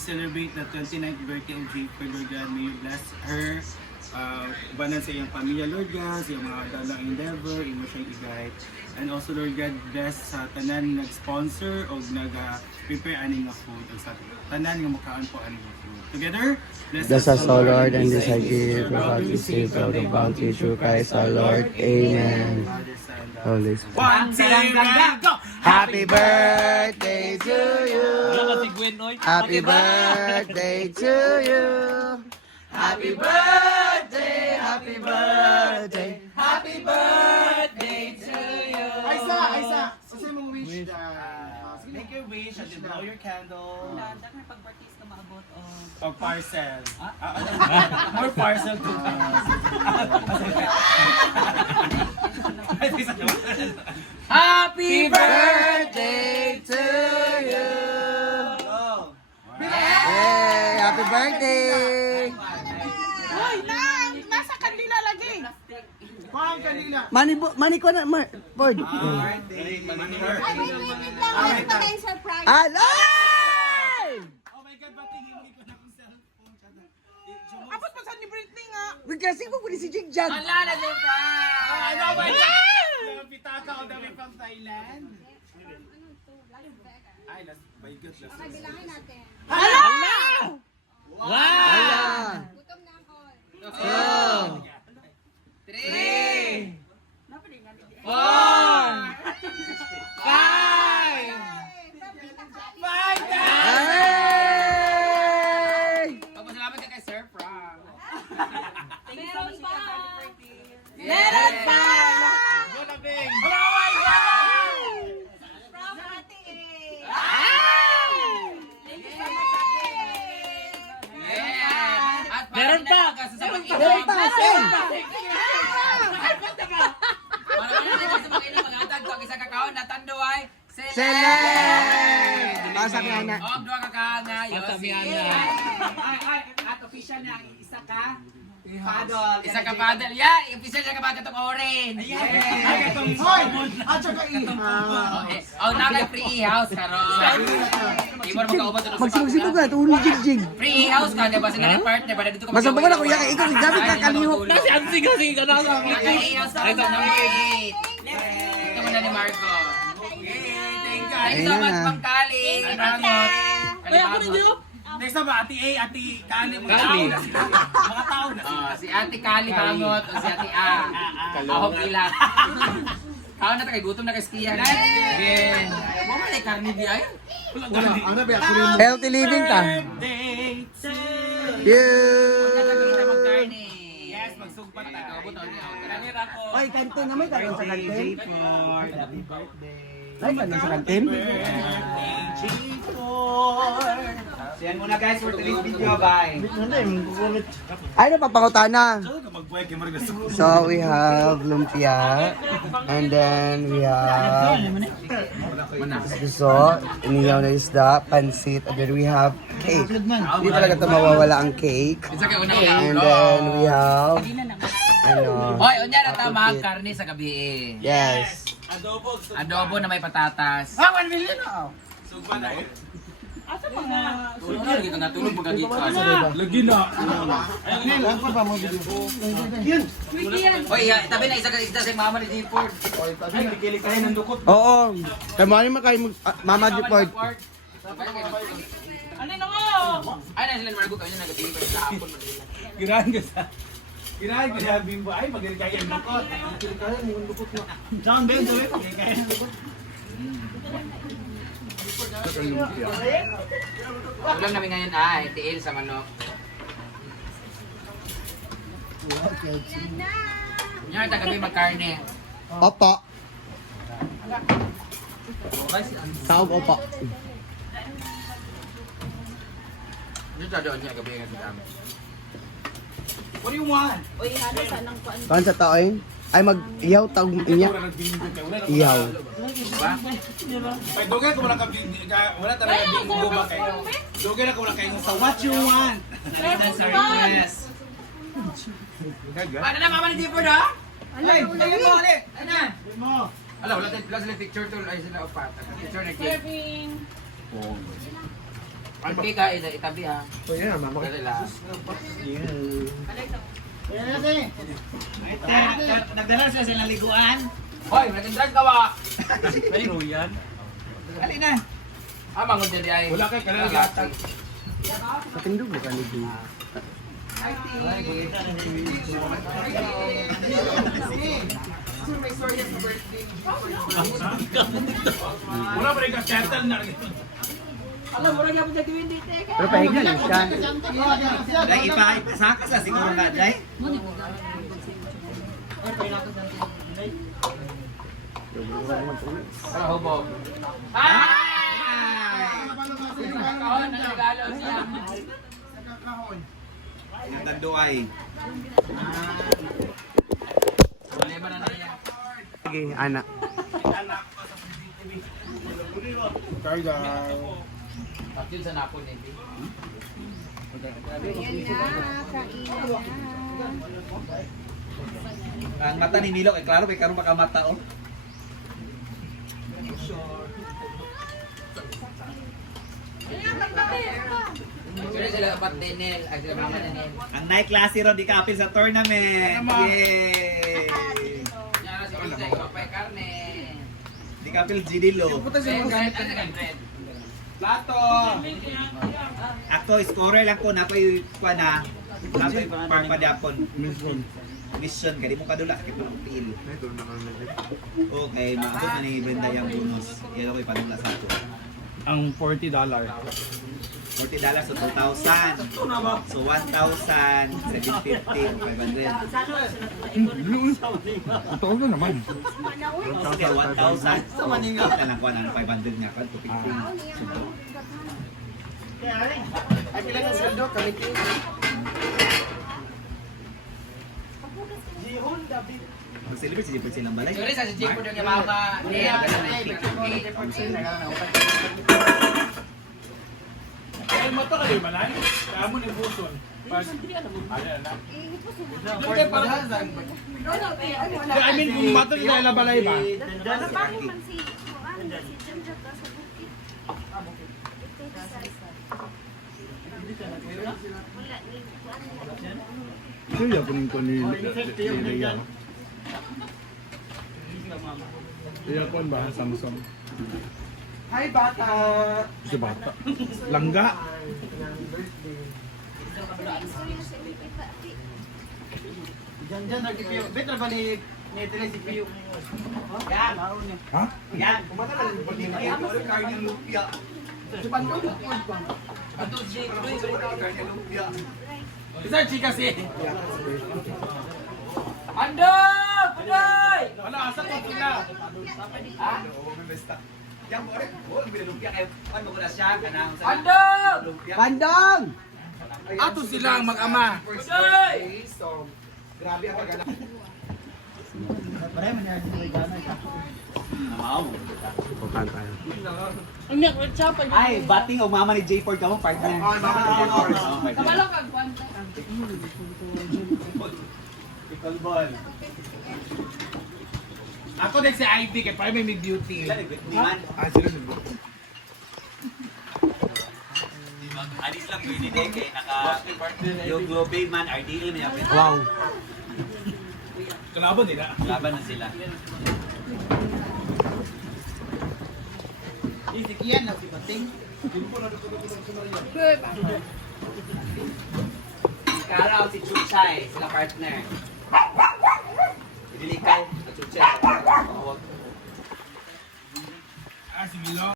celebrate the 29th birthday of Jennifer, Lord God. May you bless her. Banan sa iyong pamilya, Lord God, sa iyong mga dalang endeavor, imo siyang i-guide. And also, Lord God, bless sa tanan nag-sponsor o nag-prepare aning nga food. O sa tanan nga mukaan po aning nga food. Together, Bless us, O Lord, and this I give, without you save all the bounty through Christ our Lord. Amen. Holy Spirit. 1, 2, go! Happy birthday to you. Happy birthday to you. Happy birthday, happy birthday, happy birthday to you. Aisa, kasi mong wish na. Make your wish and then blow your candle. Dapat may pag-birthdays ka maabot o... Or parcel. More parcel to us. Happy birthday to you. Hey, happy birthday. Hoy, nasa kandila lagi! Pang kanila. Mani ko na, Ford. Ay, wait lang. Meron pa tayong surprise. Alay! Oh my God, ba't hindi ko na akong cellphone? Abot pa sa ni Britney nga! Kasi mo pwede si Jigjag. Ano ba yan? Pitaka all the way from Thailand. Ay, my God, last Pagbilangin natin. Wala! Gutom na ako. 3, 4, 5! Hey! Pagpasalamat ka kay Sir Frank. Meron pa! Meron pa! Go na, Bing! From Ate A! Ay! At meron pa! Meron pa! Sen! Para wala na sa mga ilang mga atag ko isa kakaon na tanduay. Selen! Pasa ni Ana. Og duha ka nga Yossi. At official na ang isa ka paddle. Isa ka paddle. Yeah, official na ka paddle tong orange. Hoy! At saka iha. Oh, na free house karon. Di mo makaubot sa Magsimugsipog ka, tulo Jigjig. free house ka diba sila ni partner para dito ka. Basta ba ako yak ikaw gamit ka kalihok. Free house ka ito number 8. Ito mo na ni Marco. Thank you so much, Mang Kali. Salamat. Next na ba, Ate A, Ate Kali, mga tao na sila. Mga tao na sila. Si Ate Kali Bangot o si Ate A. Ahok ilan. Kaon na kay gutom na kay skiyan. Again. Mo man ay karni di ay. Ano ba ako rin? Healthy living ka. Birthday to Kita mag karni. Yes, magsugpat na. Abot ako niya. Kanira ko. Oy, kanto naman karon sa kantin. Ford, happy birthday. Ay, karon sa kantin. Birthday, G4. So yan muna guys for today's video. Bye. Ay, napapangutana. Saan ka magbuhay kay Marga Suko? So we have lumpia, and then we have gusto, iniyaw na isda, pansit, and then we have cake. Hindi talaga ito mawawala ang cake. Isa kay una And then we have, ano, Hoy, unya na tama ang karni sa gabi. yes. Adobo na may patatas. 1 million na. Sugpat na. Tulog na kita natulog pagkagito. Lagi na. Hoy, tabi na isa ka isda sa mama ni Ford. Ay, kikilig kayo ng dukot. Oo. Kaya mo naman kayo Mama Deport. Ano na mo? Ay, na sila Margo kayo na nagatingin ko sa hapon. Girahan ka sa... Girahan ka sa bimbo. Ay, magaling kayo ng dukot. Magaling kayo ng dukot na. Saan ba yun? Magaling kayo ng dukot. Ulam namin ngayon ay tiil sa manok. Nya ta kami magkarne. Opo. Saog opo. Dito doon niya gabi nga dami. What do you want? Uy, ano sa nang kuan? Kaon sa taoy? Ay mag-iyaw tawag inya. Wala nagbingo ka. Wala Iyaw. Ba? Pag dugay ko wala ka wala talaga bingo ba kayo. Dugay na ko wala kayo sa what you want. Yes. Ano na mama ni Ford ha? Ay, mo ulit. Ano? Ala, wala tayong plus sila picture to ay sila upat. Picture na cake. Serving. Okay ka, itabi ha. Oh, yeah, mama. Relax. Nagdala siya sa liguan. Hoy, nag-drive ka ba? Mayroon yan. Dali na. Ah, mangod dyan di ay. Wala kay kanang gatag. Patindog mo ka ni G. Wala pa rin ka settle na rin. Pero pahiga lang siya. Dai ipasaka sa siguro nga dai. Para hubog. Ay! Kahon na regalo siya. Yung tanduay. Problema na niya. Sige, anak. Karga. Pakil sa napon eh. Ang mata ni Milo kay klaro kay karon pa ka mata oh. Sure sila dapat Daniel. Ay sila mama Daniel. Ang night class ro di kapil sa tournament. Yay! Yan si Pizza, kapay karne. Di kapil Gidilo. Friend, ano ka friend? Plato. Ako scorer lang ko na ko'y kuha na. Nako'y parpadapon. Mission kadi mo kadula kay pulang pil. Okay, maabot na ni Brenda yung bonus. Yan ako'y padula sa ako. Ang $40. $40 so 2,000. So 1,000, 750, 500. Ito na naman. Okay, 1,000. So kita lang kuha na 500 niya. Kan 250. Ay, pila na sweldo? Kami Mag-celebrate si Jeffrey silang balay. Sure sa si Jimbo yung mama. Yeah, Ay mata ka rin manay. Kaya mo ni Buson. Pas. Ano na. I mean kung mata ni dahil balay ba? Kaya kunin ko ni Leia. Leia ko ba? Samsung. Hi, bata! Si bata. Langga. Diyan, nagpipiyo. Betra ba ni Netele si Piyo? Yan. Ha? Yan. Kumata lang. Yan. Kain ng lumpia. Isa chika si. Andog! Punoy! Wala asa ko sila. Yang boleh. Oh, bila lumpia kayak kan mo siya kanang sa Andog! lumpia. Bandang! Ato sila ang mag-ama. Punoy! Grabe ang pagala. Ay, bating og mama ni J4 ka mo partner. Ay, mama ni J4. Kabalo kag kwanta. Pickleball. Ako din si ID kay para may beauty. Di man. Sila si Alis lang pwede din kay naka yung Globe man RDL man yapit. Wow. Kalaban nila. Laban na sila. Isikian na si Bating. Si Kara o si Chuchay, sila partner. Idili kay at Chuchay. Ah, si Milo.